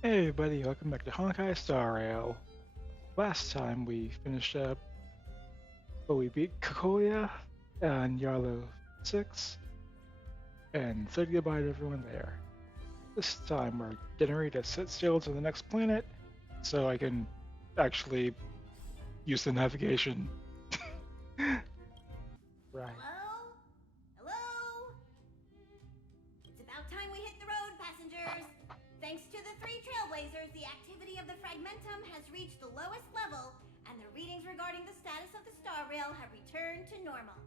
Hey everybody, welcome back to Honkai Star Rail. Last time we finished up, we beat Kokoya and Yarlo 6, and said goodbye to everyone there. This time we're getting ready to sit still to the next planet, so I can actually use the navigation. Right. Hello? Hello? It's about time we hit the road, passengers. Thanks to the three trailblazers, the activity of the fragmentum has reached the lowest level, and the readings regarding the status of the StarRail have returned to normal.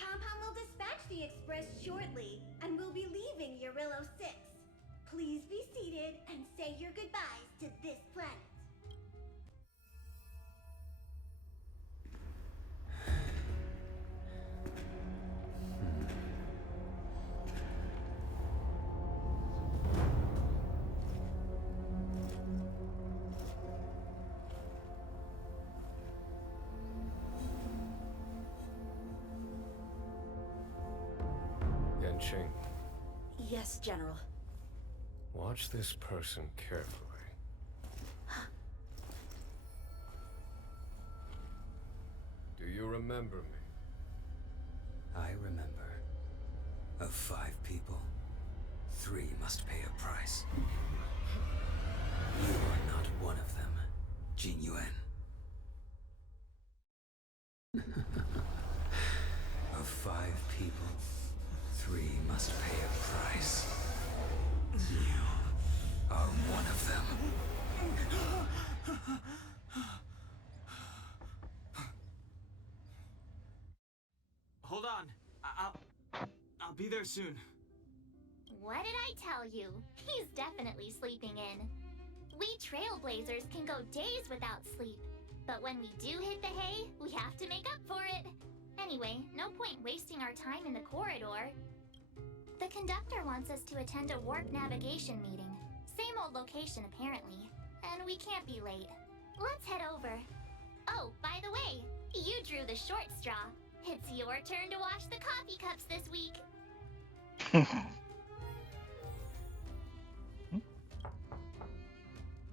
Pom-Pom will dispatch the express shortly, and we'll be leaving Urillo 6. Please be seated and say your goodbyes to this planet. Yanqing, Yes, General. watch this person carefully. Do you remember me? I remember. Of 5 people, 3 must pay a price. You are not one of them, Jin Yuan. Of 5 people, 3 must pay a price. You are one of them. Hold on. I'll be there soon. What did I tell you? He's definitely sleeping in. We trailblazers can go days without sleep, but when we do hit the hay, we have to make up for it. Anyway, no point wasting our time in the corridor. The conductor wants us to attend a warp navigation meeting. Same old location apparently, and we can't be late. Let's head over. Oh, by the way, you drew the short straw. It's your turn to wash the coffee cups this week.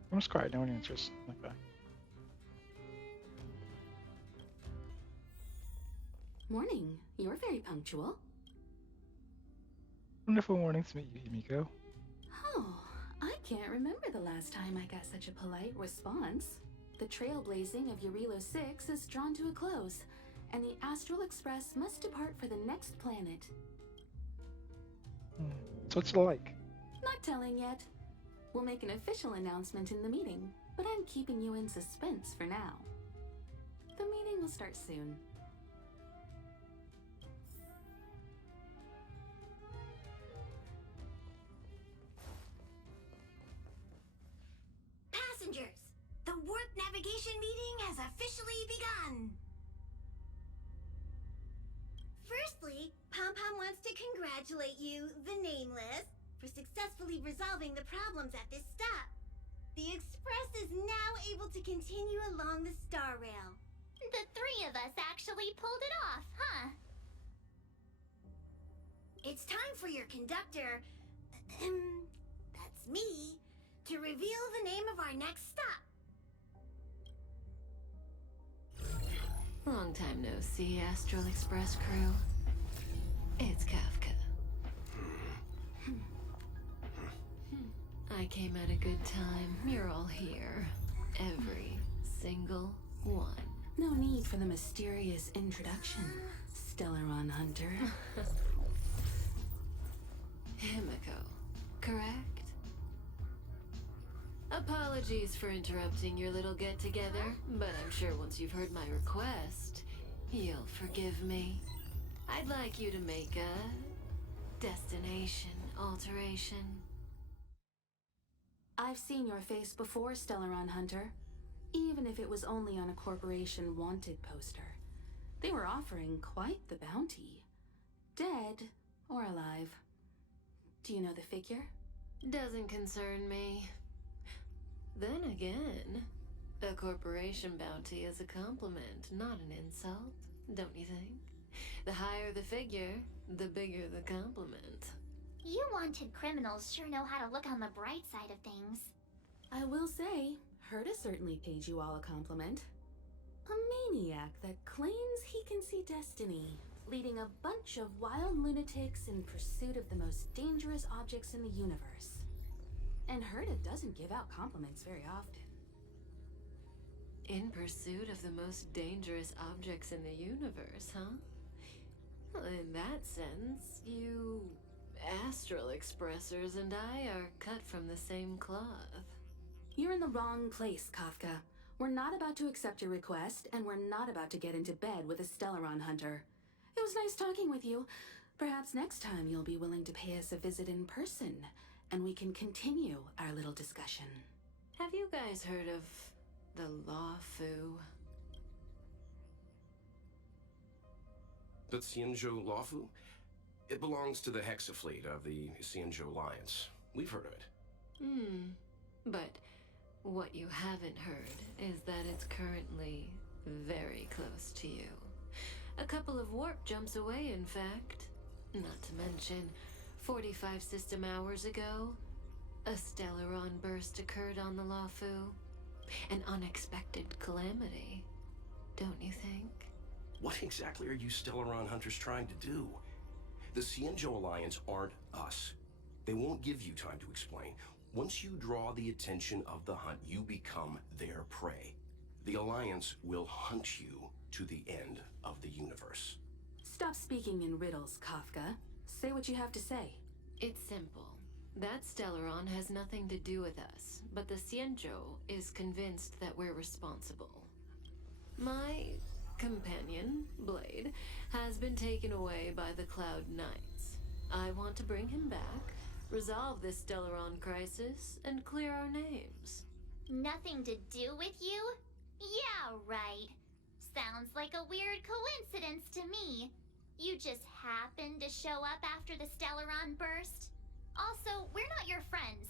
I'm just quiet, no one answers. Okay. Morning. You're very punctual. Wonderful morning to meet you, Emiko. Oh, I can't remember the last time I got such a polite response. The trailblazing of Urillo 6 is drawn to a close, and the Astral Express must depart for the next planet. So what's it like? Not telling yet. We'll make an official announcement in the meeting, but I'm keeping you in suspense for now. The meeting will start soon. Passengers, the warp navigation meeting has officially begun. Firstly, Pom-Pom wants to congratulate you, the Nameless, for successfully resolving the problems at this stop. The Express is now able to continue along the StarRail. The 3 of us actually pulled it off, huh? It's time for your conductor, that's me, to reveal the name of our next stop. Long time no see, Astral Express crew. It's Kafka. I came at a good time. You're all here. Every single one. No need for the mysterious introduction, Stellaron Hunter. Himiko, correct? Apologies for interrupting your little get-together, but I'm sure once you've heard my request, you'll forgive me. I'd like you to make a destination alteration. I've seen your face before, Stellaron Hunter. Even if it was only on a corporation wanted poster. They were offering quite the bounty. Dead or alive. Do you know the figure? Doesn't concern me. Then again, a corporation bounty is a compliment, not an insult, don't you think? The higher the figure, the bigger the compliment. You wanted criminals sure know how to look on the bright side of things. I will say, Herta certainly paid you all a compliment. A maniac that claims he can see destiny, leading a bunch of wild lunatics in pursuit of the most dangerous objects in the universe. And Herta doesn't give out compliments very often. In pursuit of the most dangerous objects in the universe, huh? Well, in that sense, you astral expressors and I are cut from the same cloth. You're in the wrong place, Kafka. We're not about to accept your request, and we're not about to get into bed with a Stellaron hunter. It was nice talking with you. Perhaps next time you'll be willing to pay us a visit in person, and we can continue our little discussion. Have you guys heard of the Lufou? The Xianzhou Lufou? It belongs to the Hexafleet of the Xianzhou Alliance. We've heard of it. But what you haven't heard is that it's currently very close to you. A couple of warp jumps away, in fact. Not to mention, 45 system hours ago, a Stellaron burst occurred on the Lufou. An unexpected calamity, don't you think? What exactly are you Stellaron hunters trying to do? The Xianzhou Alliance aren't us. They won't give you time to explain. Once you draw the attention of the hunt, you become their prey. The Alliance will hunt you to the end of the universe. Stop speaking in riddles, Kafka. Say what you have to say. It's simple. That Stellaron has nothing to do with us, but the Xianzhou is convinced that we're responsible. My companion, Blade, has been taken away by the Cloud Knights. I want to bring him back, resolve this Stellaron crisis, and clear our names. Nothing to do with you? Yeah, right. Sounds like a weird coincidence to me. You just happened to show up after the Stellaron burst? Also, we're not your friends.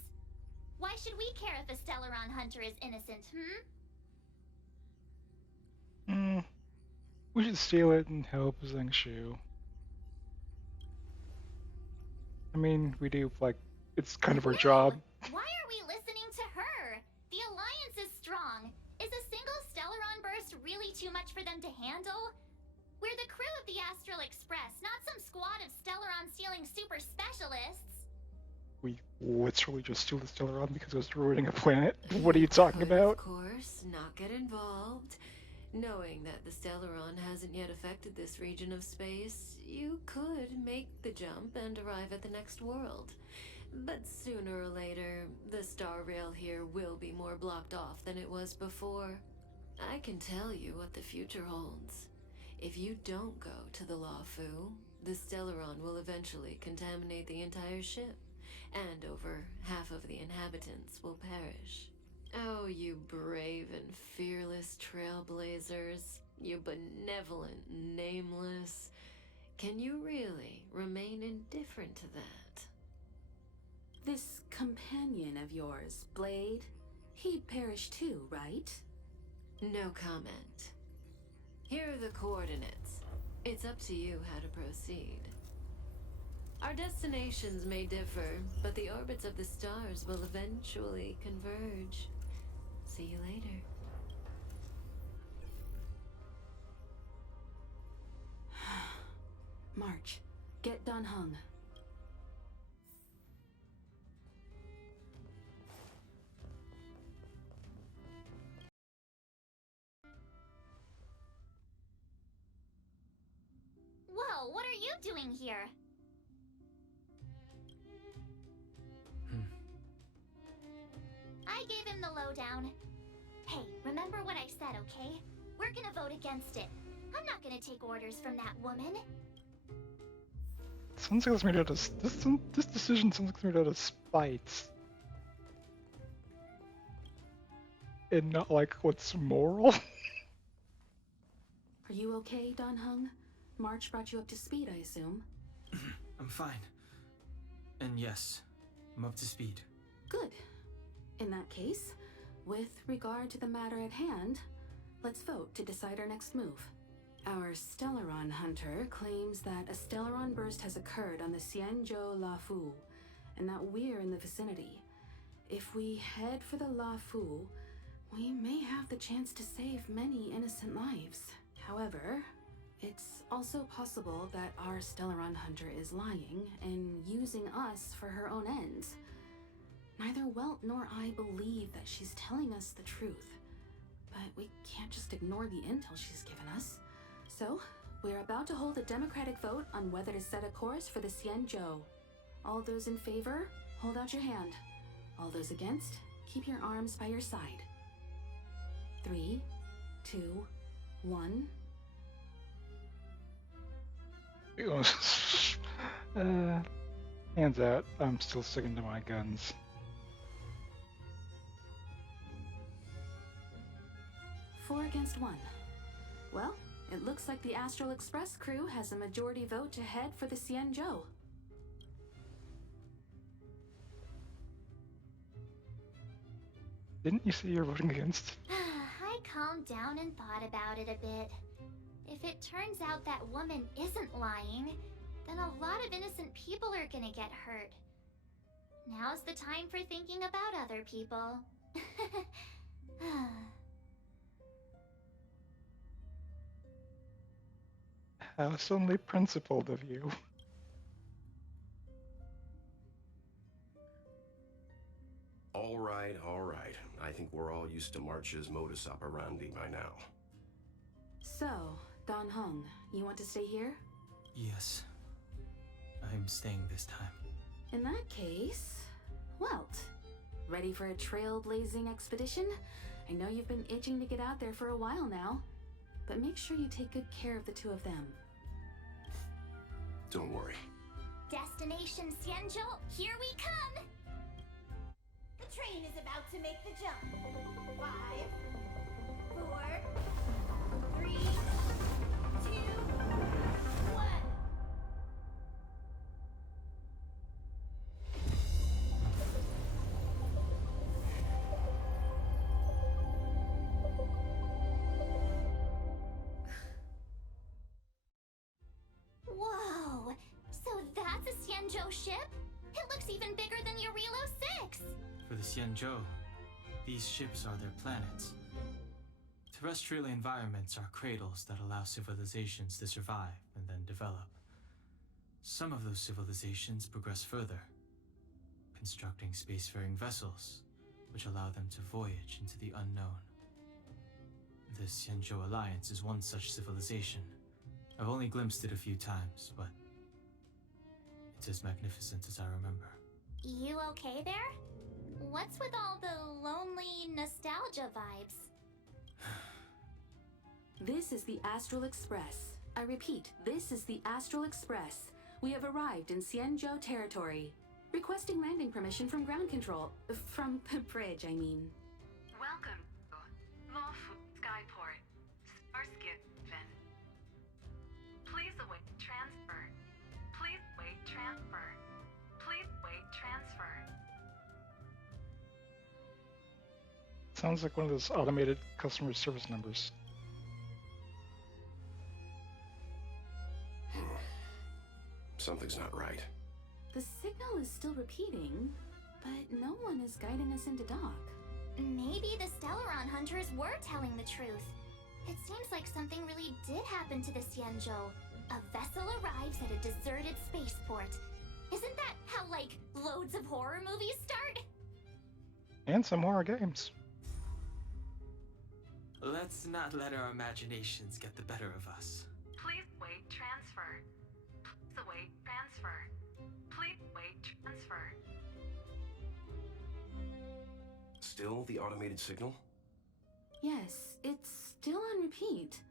Why should we care if a Stellaron hunter is innocent, We should steal it and help Xianzhou. I mean, we do, like, it's kind of our job. Why are we listening to her? The Alliance is strong. Is a single Stellaron burst really too much for them to handle? We're the crew of the Astral Express, not some squad of Stellaron-stealing super specialists. We literally just stole the Stellaron because it was ruining a planet. What are you talking about? Of course, not get involved. Knowing that the Stellaron hasn't yet affected this region of space, you could make the jump and arrive at the next world. But sooner or later, the StarRail here will be more blocked off than it was before. I can tell you what the future holds. If you don't go to the Lufou, the Stellaron will eventually contaminate the entire ship, and over half of the inhabitants will perish. Oh, you brave and fearless trailblazers, you benevolent nameless. Can you really remain indifferent to that? This companion of yours, Blade, he perished too, right? No comment. Here are the coordinates. It's up to you how to proceed. Our destinations may differ, but the orbits of the stars will eventually converge. See you later. March, get Dan Heng. Whoa, what are you doing here? I gave him the lowdown. Hey, remember what I said, okay? We're gonna vote against it. I'm not gonna take orders from that woman. Sounds like it's made out of this decision sounds like it's made out of spite. And not like what's moral. Are you okay, Dan Heng? March brought you up to speed, I assume. I'm fine. And yes, I'm up to speed. Good. In that case, with regard to the matter at hand, let's vote to decide our next move. Our Stellaron hunter claims that a Stellaron burst has occurred on the Xianzhou Lufou, and that we're in the vicinity. if we head for the Lufou, we may have the chance to save many innocent lives. However, it's also possible that our Stellaron hunter is lying and using us for her own ends. Neither Welt nor I believe that she's telling us the truth, but we can't just ignore the intel she's given us. So, we're about to hold a democratic vote on whether to set a course for the Xianzhou. All those in favor, hold out your hand. All those against, keep your arms by your side. 3, 2, 1. Hands out. I'm still sticking to my guns. Four against 1. Well, it looks like the Astral Express crew has a majority vote to head for the Xianzhou. Didn't you say you're voting against? I calmed down and thought about it a bit. If it turns out that woman isn't lying, then a lot of innocent people are gonna get hurt. Now's the time for thinking about other people. How suddenly principled of you. All right, all right. I think we're all used to March's modus operandi by now. So, Don Hung, you want to stay here? Yes. I'm staying this time. In that case, Welt, ready for a trailblazing expedition? I know you've been itching to get out there for a while now, but make sure you take good care of the two of them. Don't worry. Destination Xianzhou, here we come! The train is about to make the jump. 5, 4, 3, 2, 1. Whoa! So that's a Xianzhou ship? It looks even bigger than Eurilo 6! For the Xianzhou, these ships are their planets. Terrestrial environments are cradles that allow civilizations to survive and then develop. Some of those civilizations progress further, constructing spacefaring vessels, which allow them to voyage into the unknown. The Xianzhou Alliance is one such civilization. I've only glimpsed it a few times, but it's as magnificent as I remember. You okay there? What's with all the lonely nostalgia vibes? This is the Astral Express. I repeat, this is the Astral Express. We have arrived in Xianzhou territory. Requesting landing permission from ground control. From bridge, I mean. Welcome to Lufou Skyport. Starskip Vin. Please await transfer. Please wait transfer. Please wait transfer. Sounds like one of those automated customer service numbers. Something's not right. The signal is still repeating, but no one is guiding us into dock. Maybe the Stellaron hunters were telling the truth. It seems like something really did happen to the Xianzhou. A vessel arrives at a deserted spaceport. Isn't that how, like, loads of horror movies start? And some horror games. Let's not let our imaginations get the better of us. Please wait transfer. Please await transfer. Please wait transfer. Still the automated signal? Yes, it's still on repeat.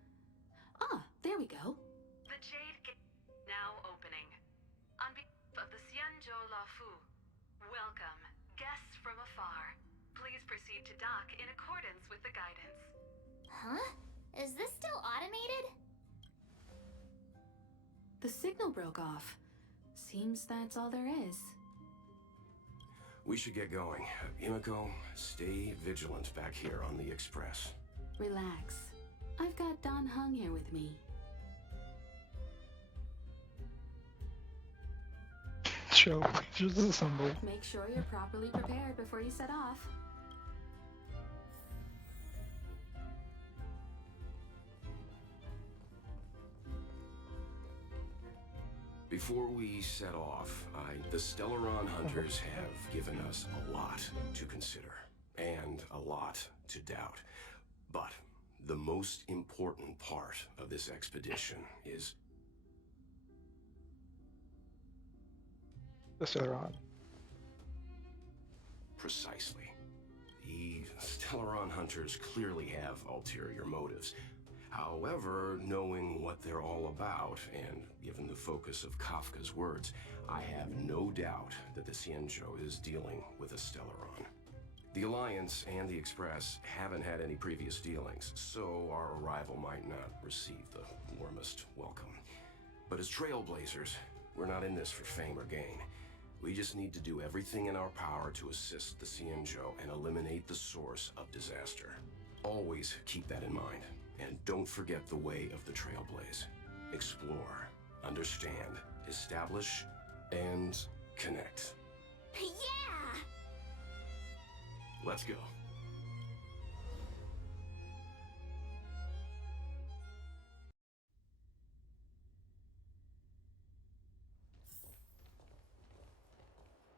Ah, there we go. The Jade Gate now opening. On behalf of the Xianzhou Lufou, welcome, guests from afar. Please proceed to dock in accordance with the guidance. Huh? Is this still automated? The signal broke off. Seems that's all there is. We should get going. Imiko, stay vigilant back here on the Express. Relax. I've got Don Hung here with me. Trailblazers assemble. Make sure you're properly prepared before you set off. Before we set off, the Stellaron hunters have given us a lot to consider, and a lot to doubt. But the most important part of this expedition is The Stellaron. precisely. The Stellaron hunters clearly have ulterior motives. However, knowing what they're all about, and given the focus of Kafka's words, I have no doubt that the Xianzhou is dealing with a Stellaron. The Alliance and the Express haven't had any previous dealings, so our arrival might not receive the warmest welcome. But as Trailblazers, we're not in this for fame or gain. We just need to do everything in our power to assist the Xianzhou and eliminate the source of disaster. Always keep that in mind. And don't forget the way of the Trailblaze. Explore, understand, establish, and connect. Yeah! Let's go.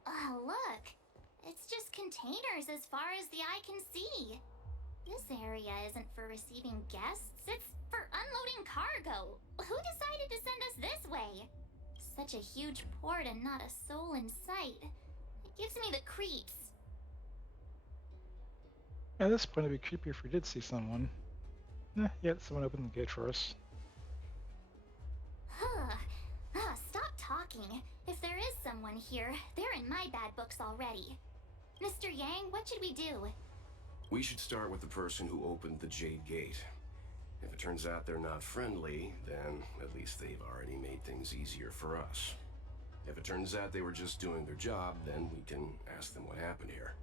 Oh, look. It's just containers as far as the eye can see. This area isn't for receiving guests, it's for unloading cargo. Who decided to send us this way? Such a huge port and not a soul in sight. It gives me the creeps. At this point, it'd be creepy if we did see someone. Yet someone opened the gate for us. Stop talking. If there is someone here, they're in my bad books already. Mr. Yang, what should we do? We should start with the person who opened the Jade Gate. If it turns out they're not friendly, then at least they've already made things easier for us. If it turns out they were just doing their job, then we can ask them what happened here.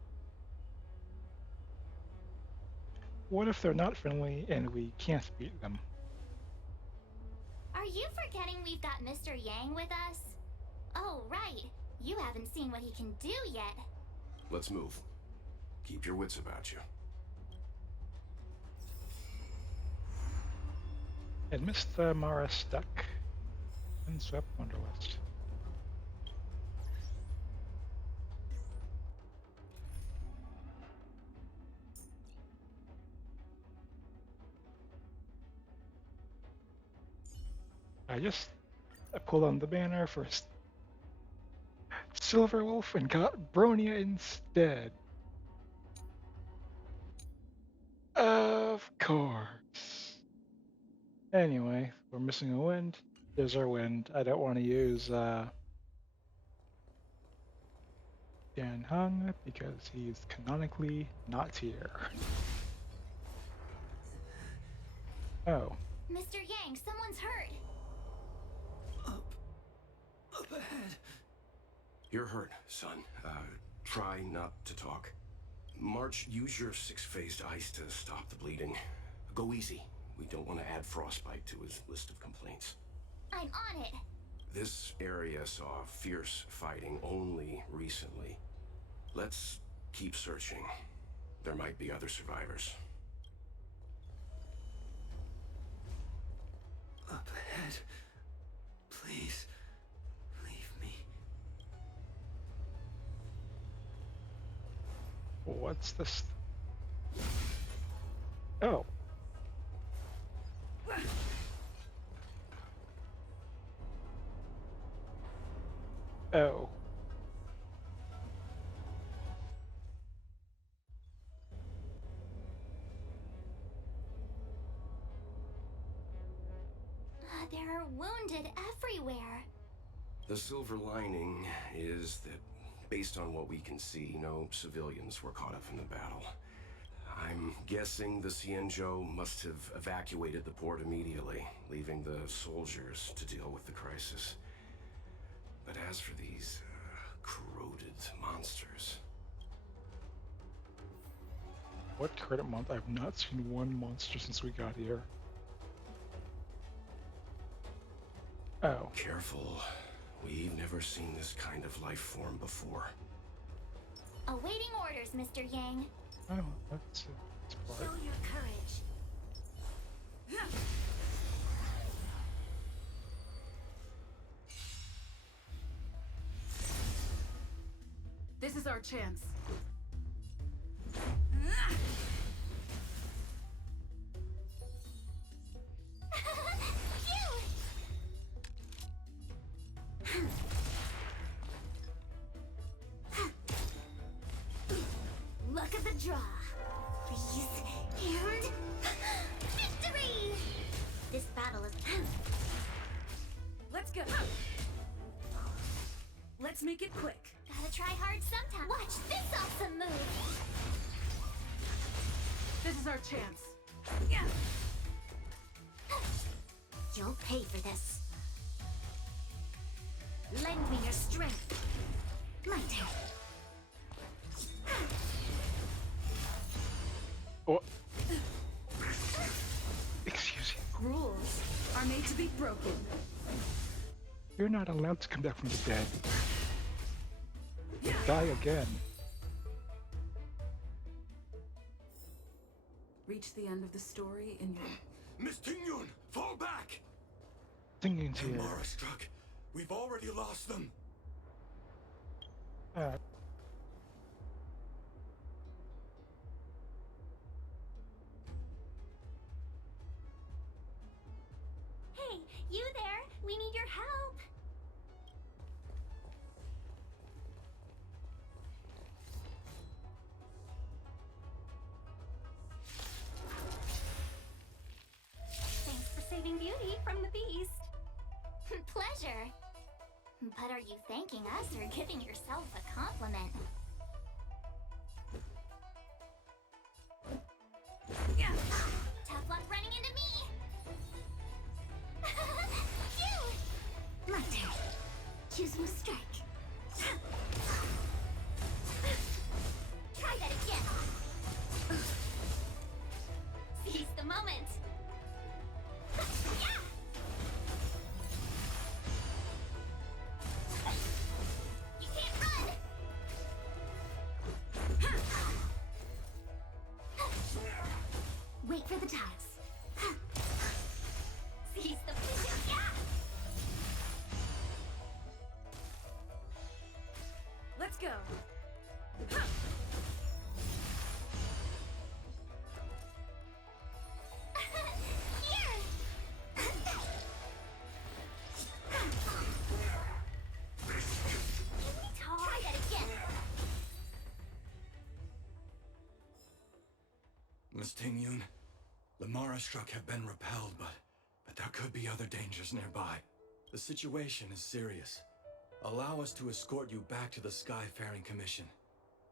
What if they're not friendly and we can't beat them? Are you forgetting we've got Mr. Yang with us? Oh, right. You haven't seen what he can do yet. Let's move. Keep your wits about you. And Mr. Mara stuck in Swept Wonderlust. I pulled on the banner for Silver Wolf and got Bronia instead. Of course. Anyway, we're missing a wind. There's our wind. I don't want to use Dan Hung because he's canonically not here. Oh. Mr. Yang, someone's hurt. Up ahead. You're hurt, son. Try not to talk. March, use your six-phased ice to stop the bleeding. Go easy. We don't want to add frostbite to his list of complaints. I'm on it. This area saw fierce fighting only recently. Let's keep searching. There might be other survivors. Up ahead. Please. Leave me. What's this? Oh. Oh. There are wounded everywhere. The silver lining is that, based on what we can see, no civilians were caught up in the battle. I'm guessing the Xianzhou must have evacuated the port immediately, leaving the soldiers to deal with the crisis. But as for these corroded monsters... What credit month? I've not seen one monster since we got here. Oh. Careful We've never seen this kind of life form before. Awaiting orders, Mr. Yang. Oh, that's Show smart. your courage. This is our chance. Luck of the draw. Please. And victory! This battle is Let's go. Let's make it quick. Gotta try hard sometime. Watch this awesome move. This is our chance. You'll pay for this. Lend me your strength. My turn. Oh. Excuse you. Rules are made to be broken. You're not allowed to come back from the dead. Die again. Reach the end of the story in your... Miss Tingyun, fall back! Singing's here. Mara struck. We've already lost them. Hey, you there? We need your help. Thanks for saving Beauty from the beast. Pleasure. But are you thanking us or giving yourself a compliment? Tough luck running into me. Phew! My turn. Choose your strike. Try that again. Seize the moment. Yeah! You can't run. Wait for the tiles. Seize the moment. Yeah! Let's go. Here! Try that again. Miss Tingyun, the Mara struck have been repelled, but there could be other dangers nearby. The situation is serious. Allow us to escort you back to the Skyfaring Commission.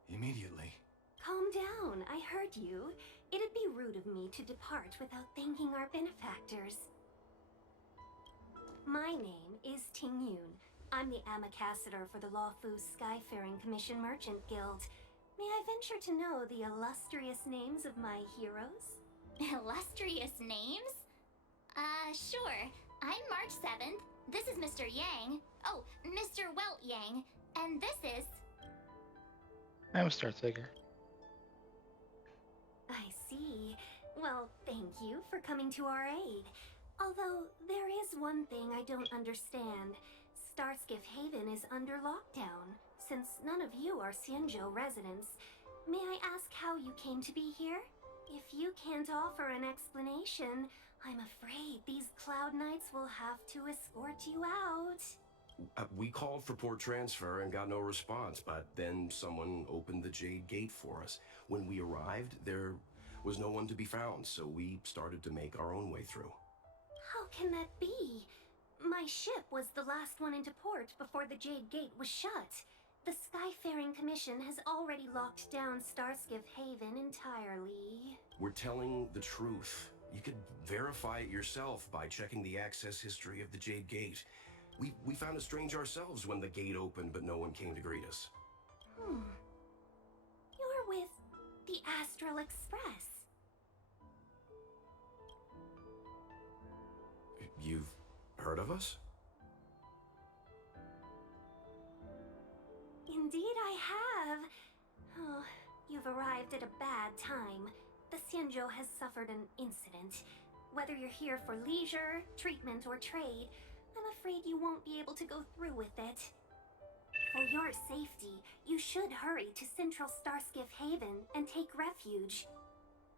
Immediately. Calm down, I heard you. It'd be rude of me to depart without thanking our benefactors. My name is Ting Yun. I'm the Ambassador for the Lufou Skyfaring Commission Merchant Guild. May I venture to know the illustrious names of my heroes? Illustrious names? Sure. I'm March 7th. This is Mr. Yang. Oh, Mr. Welt Yang. And this is... I'm Star Tiger. I see. Well, thank you for coming to our aid. Although, there is one thing I don't understand. Starskiff Haven is under lockdown. Since none of you are Xianzhou residents, may I ask how you came to be here? If you can't offer an explanation, I'm afraid these Cloud Knights will have to escort you out. We called for port transfer and got no response, but then someone opened the Jade Gate for us. When we arrived, there was no one to be found, so we started to make our own way through. How can that be? My ship was the last one into port before the Jade Gate was shut. The Skyfaring Commission has already locked down Starskiff Haven entirely. We're telling the truth. You could verify it yourself by checking the access history of the Jade Gate. We found it strange ourselves when the gate opened, but no one came to greet us. You're with the Astral Express. You've heard of us? Indeed, I have. Oh, you've arrived at a bad time. The Xianzhou has suffered an incident. Whether you're here for leisure, treatment, or trade, I'm afraid you won't be able to go through with it. For your safety, you should hurry to Central Starskiff Haven and take refuge.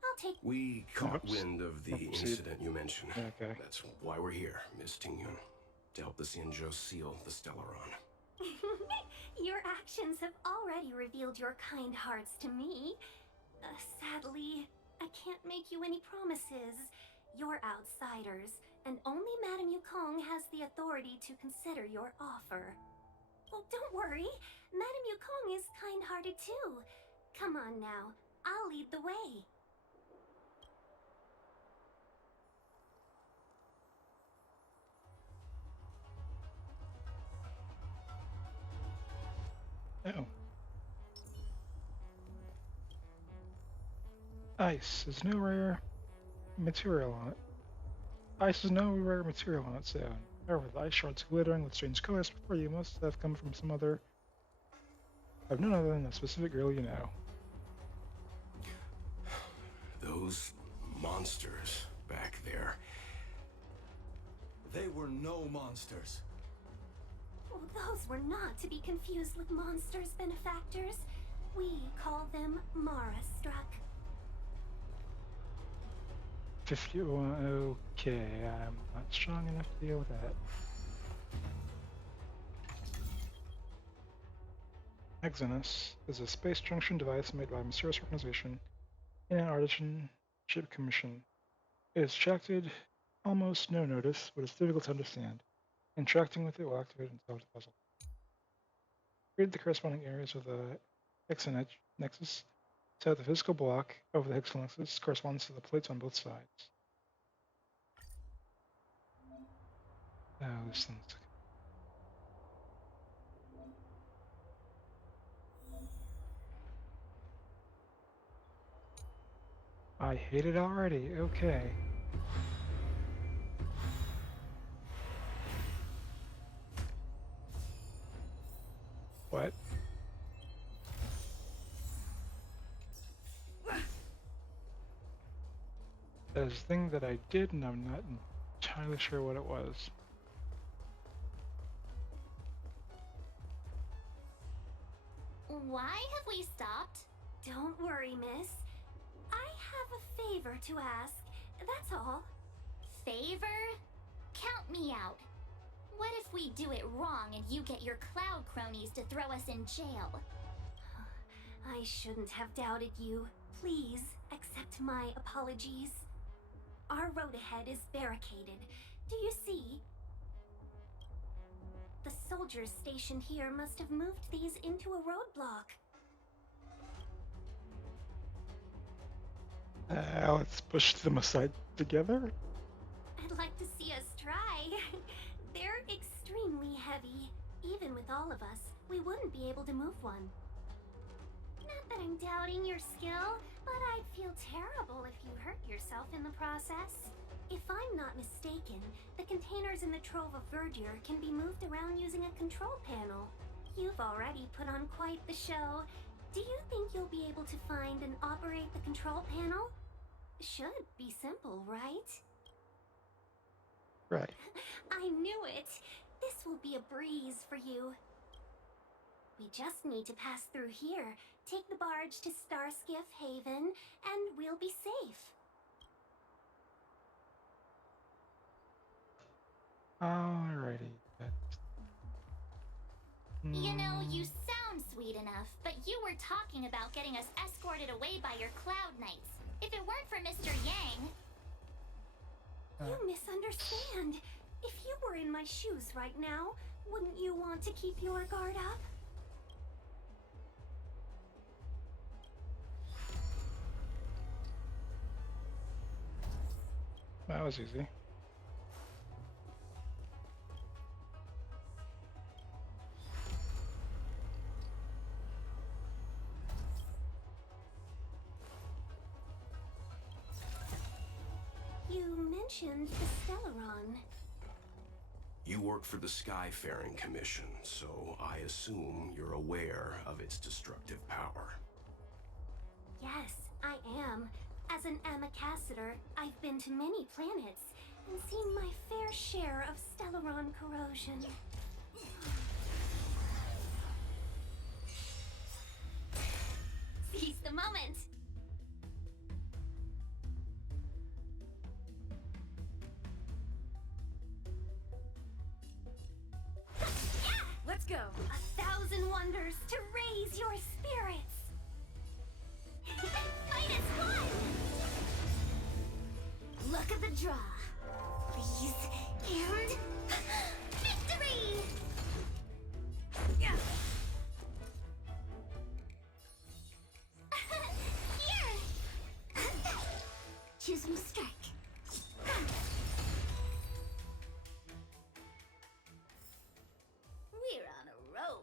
I'll take— We caught Oops. wind of the Oopsie. incident you mentioned. Okay. That's why we're here, Miss Tingyun. To help the Xianzhou seal the Stellaron. Your actions have already revealed your kind hearts to me. Sadly, I can't make you any promises. You're outsiders, and only Madame Yukong has the authority to consider your offer. Oh, don't worry. Madame Yukong is kind-hearted too. Come on now, I'll lead the way. Oh. Ice. There's no rare material on it. Ice has no rare material on its own. However, the ice shards glittering with strange colors before you must have come from some other... of none other than a specific girl you know. Those monsters back there. They were no monsters. Oh, those were not to be confused with monsters, benefactors. We call them Mara-struck. 51, okay, I'm not strong enough to deal with that. Exodus is a space junction device made by a mysterious organization in an artisan ship commission. It is attracted almost no notice, but it's difficult to understand. Interacting with it will activate and solve the puzzle. Create the corresponding areas of the hexanexus so that the physical block over the hexanexus corresponds to the plates on both sides. Oh, this thing's... I hate it already, okay. What? There's a thing that I did and I'm not entirely sure what it was. Why have we stopped? Don't worry, miss. I have a favor to ask, that's all. Favor? Count me out. What if we do it wrong and you get your cloud cronies to throw us in jail? I shouldn't have doubted you. Please accept my apologies. Our road ahead is barricaded. Do you see? The soldiers stationed here must have moved these into a roadblock. Let's push them aside together. I'd like to see us try. They're extremely heavy. Even with all of us, we wouldn't be able to move one. Not that I'm doubting your skill, but I'd feel terrible if you hurt yourself in the process. If I'm not mistaken, the containers in the Trove of Verdure can be moved around using a control panel. You've already put on quite the show. Do you think you'll be able to find and operate the control panel? Should be simple, right? Right. I knew it! This will be a breeze for you. We just need to pass through here, take the barge to Starskiff Haven, and we'll be safe. Alrighty. You know, you sound sweet enough, but you were talking about getting us escorted away by your Cloud Knights. If it weren't for Mr. Yang... You misunderstand. If you were in my shoes right now, wouldn't you want to keep your guard up? That was easy. You mentioned the Stellaron. You work for the Skyfaring Commission, so I assume you're aware of its destructive power. Yes, I am. As an Amicassator, I've been to many planets and seen my fair share of Stellaron corrosion. Seize the moment! Let's go. 1,000 wonders to raise your spirits. -1! Look at the draw. Please, and... victory! Yeah. Here! Choose new strike. We're on a roll.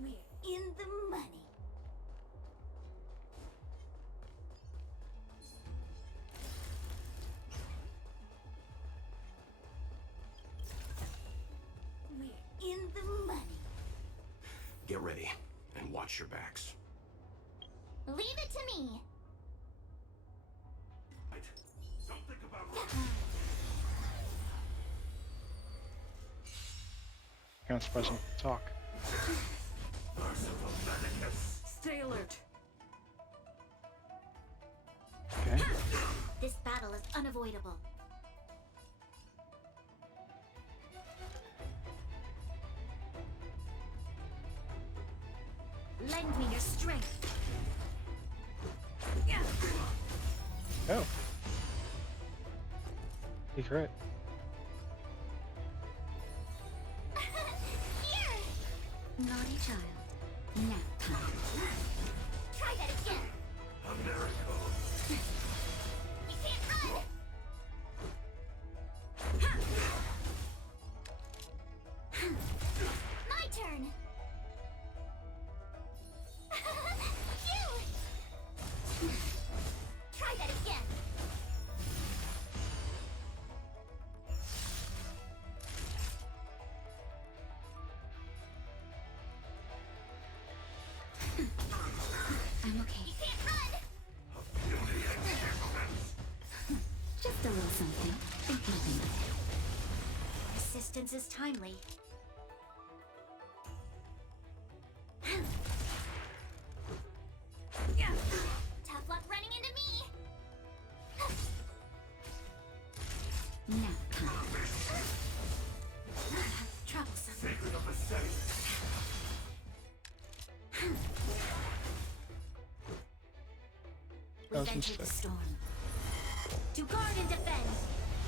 We're in the money. We're in the money. Get ready, and watch your backs. Leave it to me. Don't think about Can't surprise him. Talk. Stay alert. Okay. This battle is unavoidable. Lend me your strength. Yeah. Oh. Secret. Here! Naughty child. Nap time. Try that again. a miracle. You can't run! My turn! You! Try that again! I'm okay. You can't run! Just a little something. Think nothing of it. Assistance is timely. Yeah. Tough luck running into me! Nap time. Troublesome. Sacred of the city. We That was venture the mistake. storm. To guard and defend.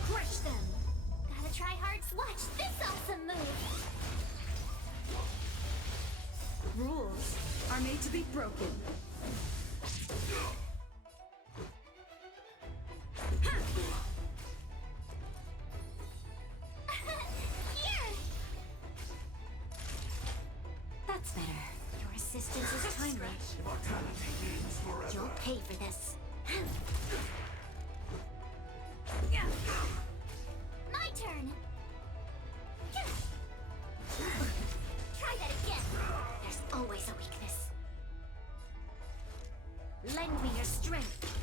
Crush them. Gotta try hard. Watch this awesome move. Rules are made to be broken. Here! That's better. Your assistance is timely. Mortality means forever. You'll pay for this. Yeah. My turn. Try that again. There's always a weakness. Lend me your strength.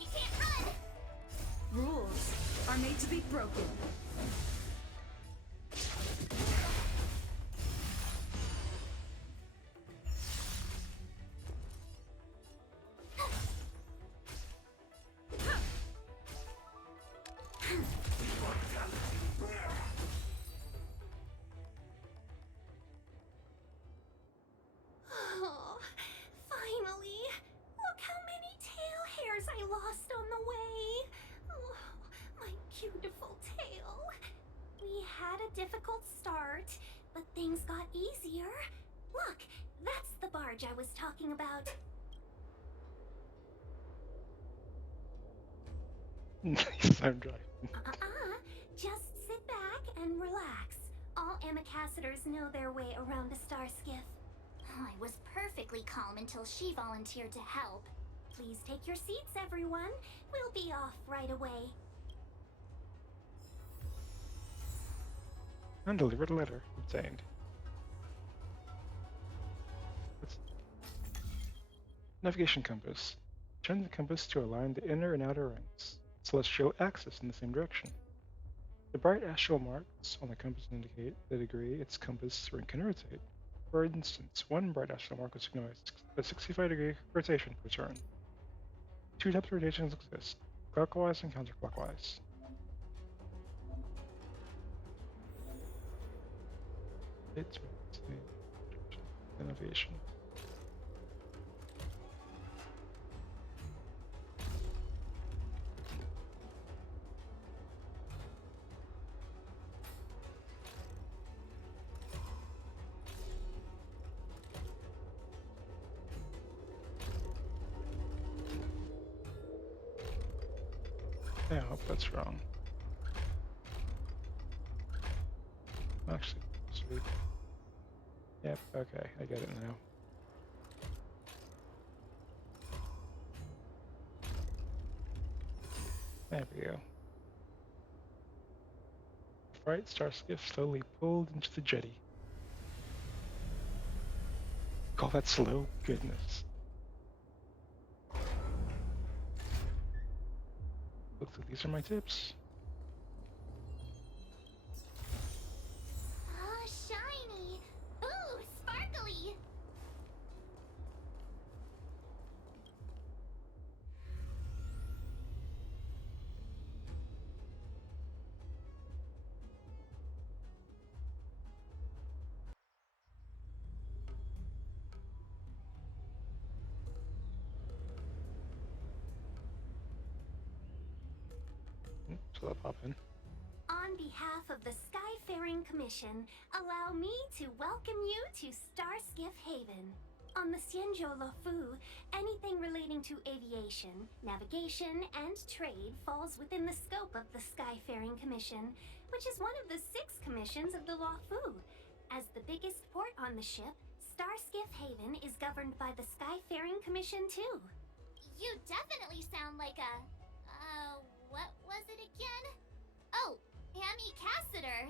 You can't run. Rules are made to be broken. Oh, finally! Look how many tail hairs I lost on the way! Oh, my beautiful tail! We had a difficult start, but things got easier. Look, that's the barge I was talking about. Nice, I'm driving. Just sit back and relax. All ambassadors know their way around a star skiff. I was perfectly calm until she volunteered to help. Please take your seats, everyone. We'll be off right away. Undelivered letter obtained. Navigation compass. Turn the compass to align the inner and outer rings. Celestial axis in the same direction. The bright astral marks on the compass indicate the degree its compass ring can rotate. For instance, one bright astral mark will signify a 65-degree rotation per turn. Two types of rotations exist, clockwise and counterclockwise. It's innovation. I hope that's wrong. Actually, sweet. Yep, okay, I get it now. There we go. The bright star skiff slowly pulled into the jetty. Call that slow? Goodness. Looks like these are my tips. Oh, shiny! Ooh, sparkly! So I'll pop in. On behalf of the Skyfaring Commission, allow me to welcome you to Starskiff Haven. On the Xianzhou Lufou, anything relating to aviation, navigation, and trade falls within the scope of the Skyfaring Commission, which is one of the 6 commissions of the Lufou. As the biggest port on the ship, Starskiff Haven is governed by the Skyfaring Commission too. You definitely sound like a... what was it again? Oh, ambassador.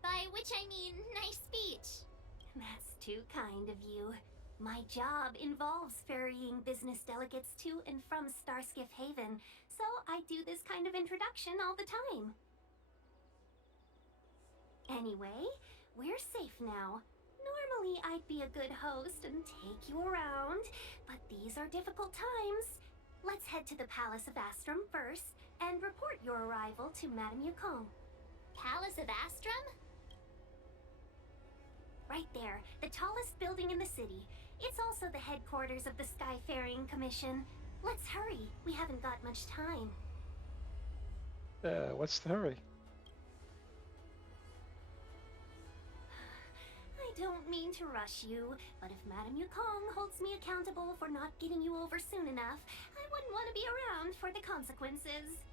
By which I mean nice speech. That's too kind of you. My job involves ferrying business delegates to and from Starskiff Haven, so I do this kind of introduction all the time. Anyway, we're safe now. Normally I'd be a good host and take you around, but these are difficult times. Let's head to the Palace of Astrum first and report your arrival to Madame Yukong. Palace of Astrum? Right there, the tallest building in the city. It's also the headquarters of the Skyfaring Commission. Let's hurry, we haven't got much time. What's the hurry? I don't mean to rush you, but if Madame Yukong holds me accountable for not getting you over soon enough, I wouldn't want to be around for the consequences.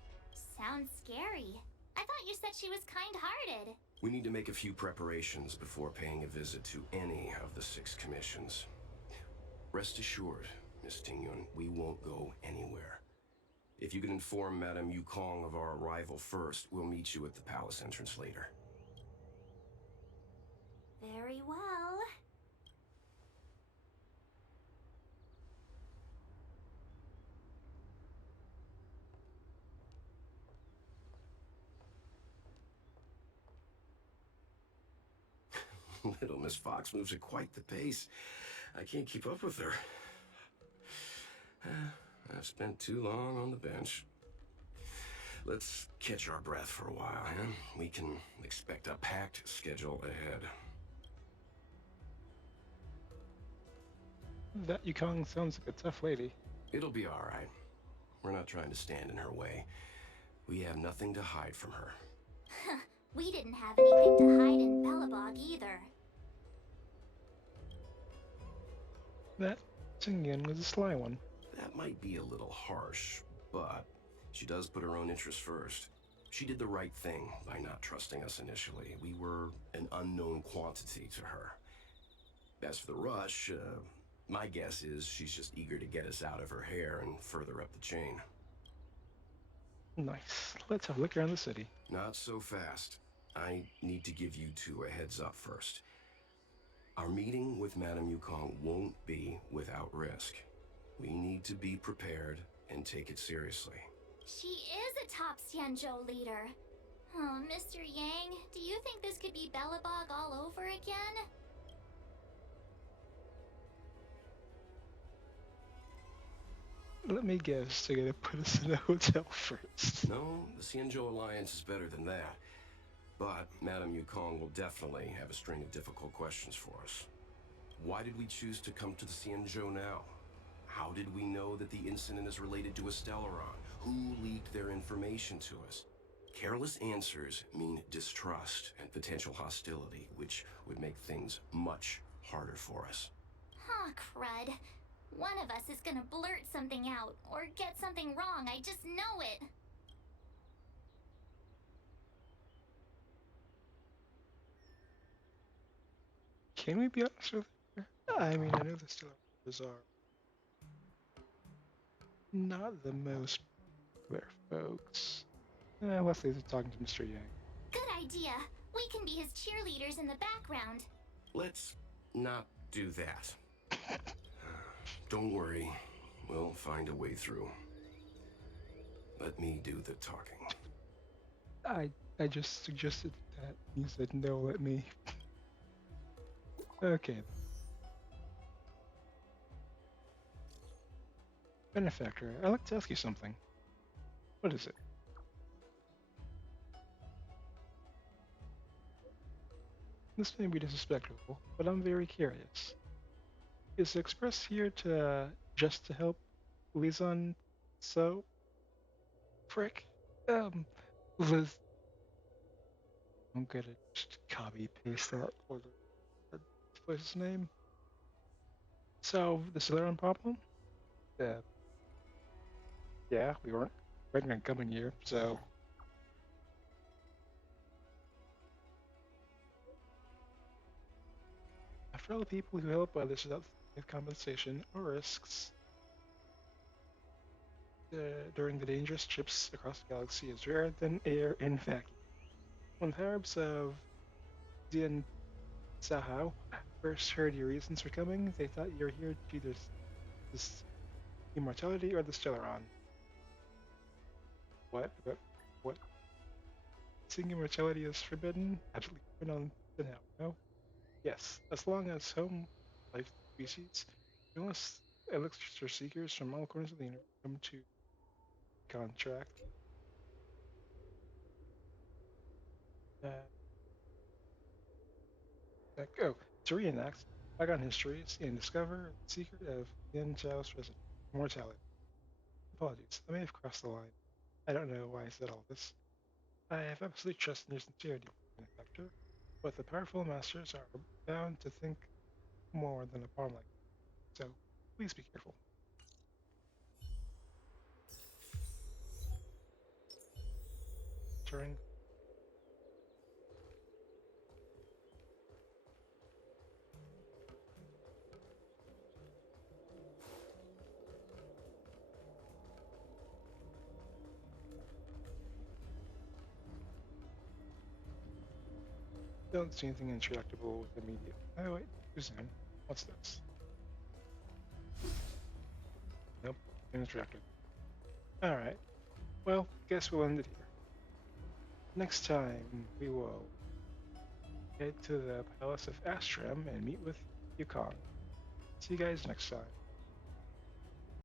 Sounds scary. I thought you said she was kind-hearted. We need to make a few preparations before paying a visit to any of the 6 commissions. Rest assured, Miss Tingyun, we won't go anywhere. If you can inform Madame Yukong of our arrival first, we'll meet you at the palace entrance later. Very well. Little Miss Fox moves at quite the pace. I can't keep up with her. I've spent too long on the bench. Let's catch our breath for a while, huh? We can expect a packed schedule ahead. That Yukong sounds like a tough lady. It'll be all right. We're not trying to stand in her way. We have nothing to hide from her. We didn't have anything to hide in Belobog either. That Xingyan was a sly one. That might be a little harsh, but she does put her own interests first. She did the right thing by not trusting us initially. We were an unknown quantity to her. As for the rush, my guess is she's just eager to get us out of her hair and further up the chain. Nice. Let's have a look around the city. Not so fast. I need to give you two a heads up first. Our meeting with Madame Yukong won't be without risk. We need to be prepared and take it seriously. She is a top Xianzhou leader. Oh, Mr. Yang, do you think this could be Belobog all over again? Let me guess, they're gonna put us in a hotel first. No, the Xianzhou Alliance is better than that. But Madame Yukong will definitely have a string of difficult questions for us. Why did we choose to come to the Xianzhou now? How did we know that the incident is related to a Stellaron? Who leaked their information to us? Careless answers mean distrust and potential hostility, which would make things much harder for us. Huh, crud. One of us is gonna blurt something out, or get something wrong, I just know it. Can we be honest with her? I mean, I know the Stellaron are not the most popular folks. Leslie's talking to Mr. Yang. Good idea. We can be his cheerleaders in the background. Let's not do that. Don't worry, we'll find a way through. Let me do the talking. I just suggested that. You said no, let me. Okay. Benefactor, I'd like to ask you something. What is it? This may be disrespectful, but I'm very curious. Is the Express here to just to help Lizon? So, frick. Liz. I'm gonna just copy paste that for what's his name? So the Stellaron problem? Yeah, we weren't planning on coming here, so. After all the people who help others without compensation or risks during the dangerous trips across the galaxy is rarer than air in fact. When the Arabs of Dian Sahao first heard your reasons for coming, they thought you were here to either this immortality or the Stellaron. What? What? Seeing immortality is forbidden? Absolutely forbidden on now, no? Yes, as long as home life species, unless elixir seekers from all corners of the universe come to contract. To reenact bygone histories and discover the secret of Yan Zhao's resident immortality. Apologies, I may have crossed the line. I don't know why I said all this. I have absolute trust in your sincerity, Benefactor, but the powerful masters are bound to think more than a pawn like that. So, please be careful. Turn. Don't see anything intractable with immediate. Oh wait, Suzanne. What's this? Nope, intractable. Alright. Well, guess we'll end it here. Next time we will head to the Palace of Astram and meet with Yukong. See you guys next time.